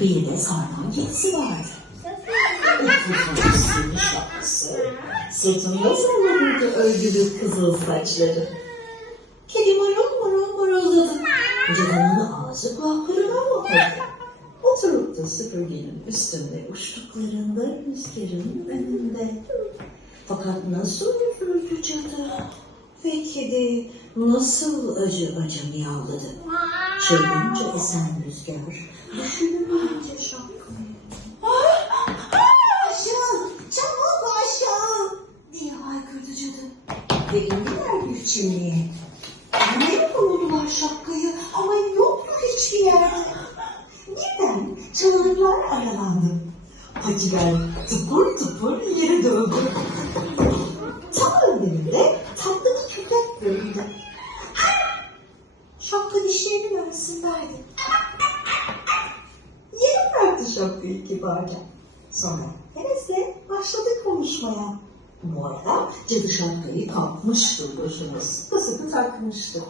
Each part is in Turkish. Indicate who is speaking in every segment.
Speaker 1: Bir de sarman kedisi vardı. Upuzun şapkası. Sırtında sallanırdı örgülü kızıl saçları. Kedi marul marul maruldadı. Cadının ağzı kulaklarına bakıyordu. Oturup da süpürgenin üstünde uçtuklarında rüzgarın önünde. Fakat nasıl üzüldü cadı? Ve kedi nasıl acı acı miyavladı. Çılgınca esen rüzgar düşününce şapkayı. Aşağı, çabuk aşağı diye haykırdı cadı. Ve indiler bir çimliğe. Nereye koydular şapkayı ama yoktu hiçbir yerde. Birden çığlıklar aralandı. Patiler tıpır tıpır yere döndü. Tam önlerinde tatlı derdi. Yere bıraktı şapkayı kibarca. Sonra hevesle başladı konuşmaya. Bu arada cadı şapkayı kapmıştı başına sıkı sıkı takmıştı.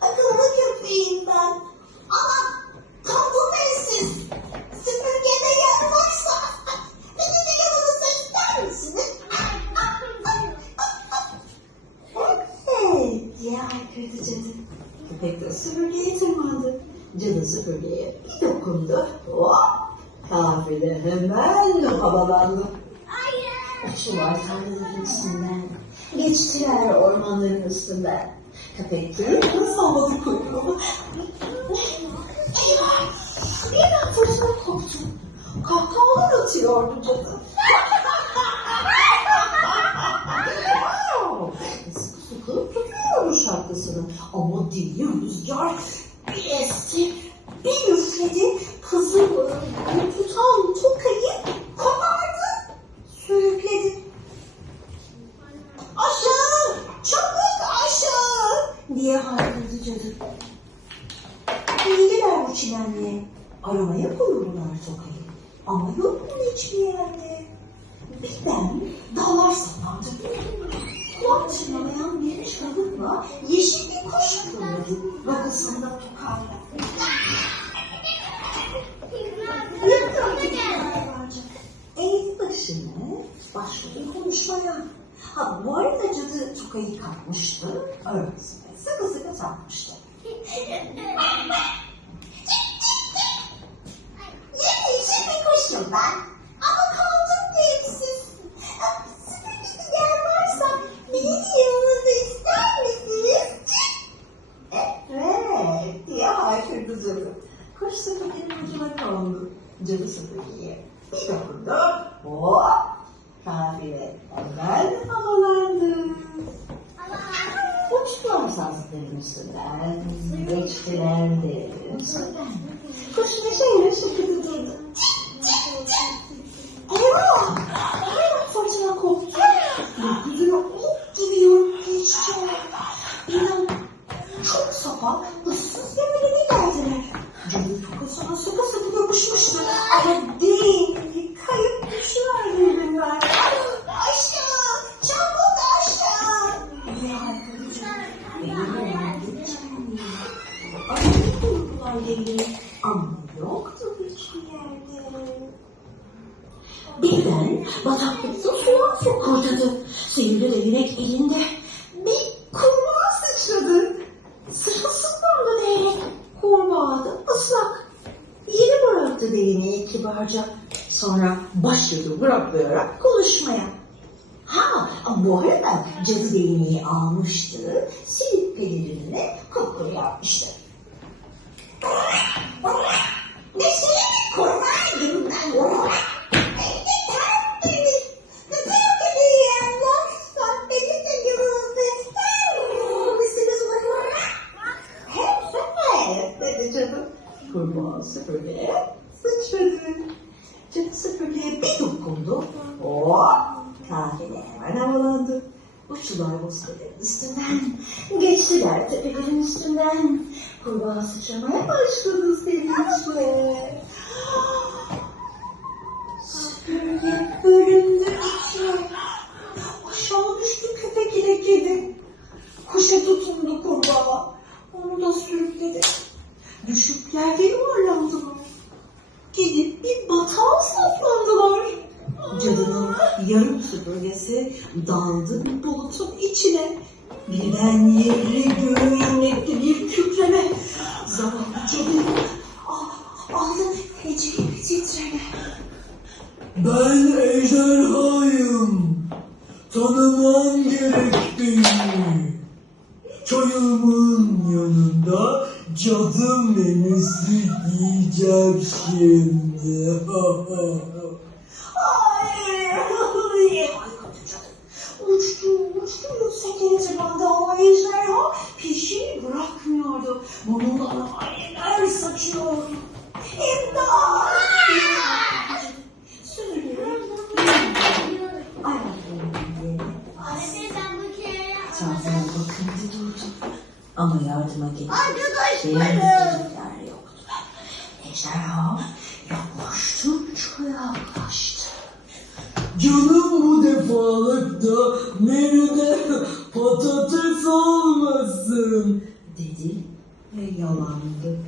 Speaker 1: Akıllı köpeğim ben. Süpürgeye bir dokundu. Hop! Kafile hemen havalandı. Uçtular tarlaların üstünden. Geçtiler ormanların üstünden. Köpek kırıkla salladı kuyruğunu. Eyvah! Birden fırtına koptu. Kahkahalar atıyordu cadı. Sıkı sıkı tutuyor şarkısını. Ama deli rüzgar bir esti, bir üfledi. Kızı tutan tokayı kopardı, sürükledi. Aşağı, çabuk aşağı diye haykırdı cadı. İndiler bu çimenliğe. Aramaya koyuldular tokayı. Ama yok mu yerde? Birden dağlar sallandı. Kulak çınlamayan bir çığlıkla yeşil bir kuş fırladı. Gagasında tokayla. Eğdi başını, başladı konuşmaya. Ha, bu arada cadı tokayı kapmıştı, örgüsüne sıkı sıkı takmıştı. Cadı. Kuş süpürgenin ucuna kondu. Cadı süpürgeye bir dokundu. Hop! Kafile hemen havalandı. Uçtular sazlıkların üstünden, geçtiler devlerin üstünden. Kuş neşeyle bataklıkta sular fokurdadı. Sihirli değnek elinde bir kurbağa sıçradı. Sırılsıklandı değnek. Kurbağa da ıslak. Yeni bıraktı değneği kibarca. Sonra başladı bıraklayarak konuşmaya. Ha bu arada cadı değneği almıştı. Silip pelerinine kapkuru yapmıştı. Neşeli cadı. Kurbağa süpürgeye sıçradı. Cadı süpürgeye bir dokundu. Hop! Kafile hemen havalandı. Uçtular bozkırların üstünden. Geçtiler tepelerin üstünden. Kurbağa sıçramaya başladı sevinçle. Cadının yarım süpürgesi daldı bulutun içine. Birden yeri göğü inletti bir kükreme. Zavallı ah, aldı feci bir titreme.
Speaker 2: Ben ejderhayım. Tanıman gerek beni. Çayımın yanında cadı menüsü yiyeceğim şimdi.
Speaker 1: gelip beğenmeyecekler yoktu. Ejderha yaklaştıkça yaklaştı.
Speaker 2: Canım bu defalıkta menüde patates olmasın.
Speaker 1: dedi ve yalandı.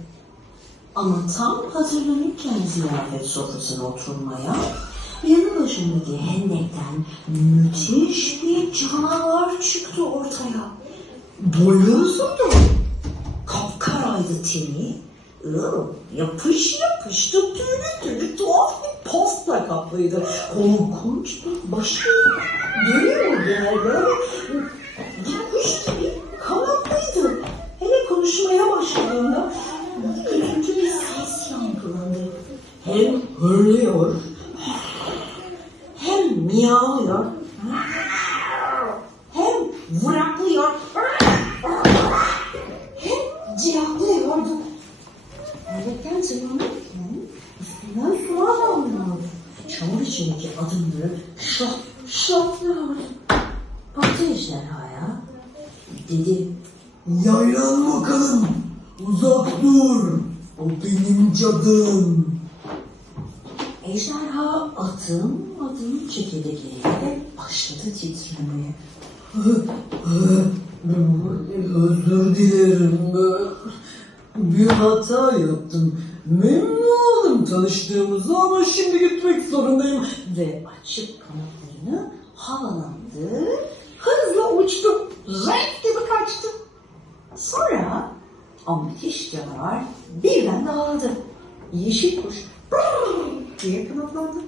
Speaker 1: Ama tam hazırlanırken ziyafet sofrasına oturmaya, yanı başındaki hendekten müthiş bir canavar çıktı ortaya. Boyu uzundu. Kapkaraydı teni. Iı, Yapış yapıştı tüylü tüylü tuhaf bir postla kaplıydı. Korkunç bir başı. Geliyordu böyle. Yapış gibi kanatlıydı. Hele konuşmaya başladığında ürkütücü bir ses yankılandı. Hem hırlıyor, hem miyavlıyor, hem vıraklıyor, hem cilaklıyordu. Hendekten tırmanırken üstünden sular damlıyordu. Çamur içindeki adımları şlap şlaplıyordu. Baktı ejderhaya, dedi
Speaker 2: Yaylan bakalım. Uzak dur. O benim cadım.
Speaker 1: Ejderha çekildi geriye ve başladı titremeye.
Speaker 2: Özür dilerim. Bir hata yaptım. Memnun oldum tanıştığımıza ama şimdi gitmek zorundayım.
Speaker 1: Ve açık kanatlarını havalandı, hızla uçtu, renk gibi kaçtı. Sonra o müthiş canavar birden dağıldı. Yeşil kuş "Brrr" diye kanatlandı.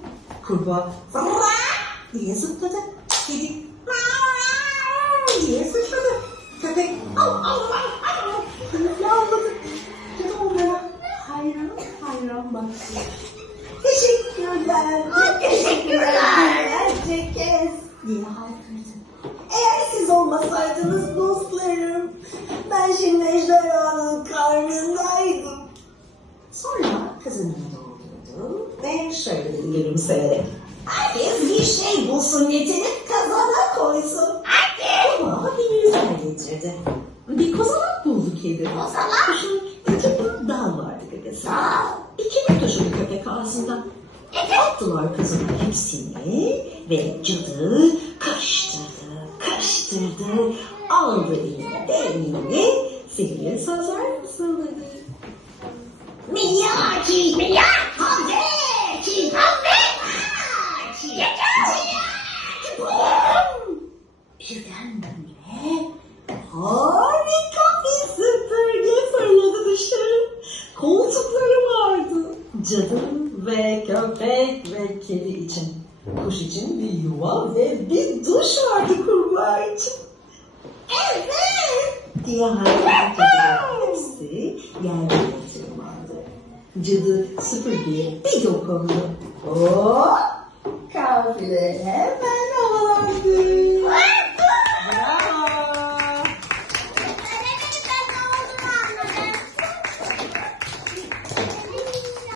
Speaker 1: Kurbağa "Vrrr" diye zıpladı. Kedi "Vrrr" diye sıçradı. Köpek av av av av yavladı. Kedi onlara hayran hayran baktı. Teşekkürler. Teşekkürler. Herkes diye haykırdı. Olmasaydınız dostlarım, ben şimdi ejderhanın karnındaydım. Sonra kızını doldurdu ve şöyle dedi gülümseyerek. Herkes bir şey bulsun getirip kazana koysun. Herkes. Baba bir yüzer getirdi. Bir kozalak buldu kedi. Kozalak? Küçük bir dal vardı gagası. İki taşıdı köpek ağzından. Attılar kızın hepsini ve cadı karıştırdı, karıştırdı. Aldı eline beynini, sihirli sözler fısıldadı. Miyaki, miyaki, ki, Birdenbire harika bir süpürge fırladı dışarı. Koltukları vardı. Cadı ve köpek ve kedi için. Kuş için bir yuva ve bir duş vardı için. Evet diye hareket Hepsi yerlere tırmandı. Cadı süpürgeye bir dokundu. Hop! Kafile hemen havalandı.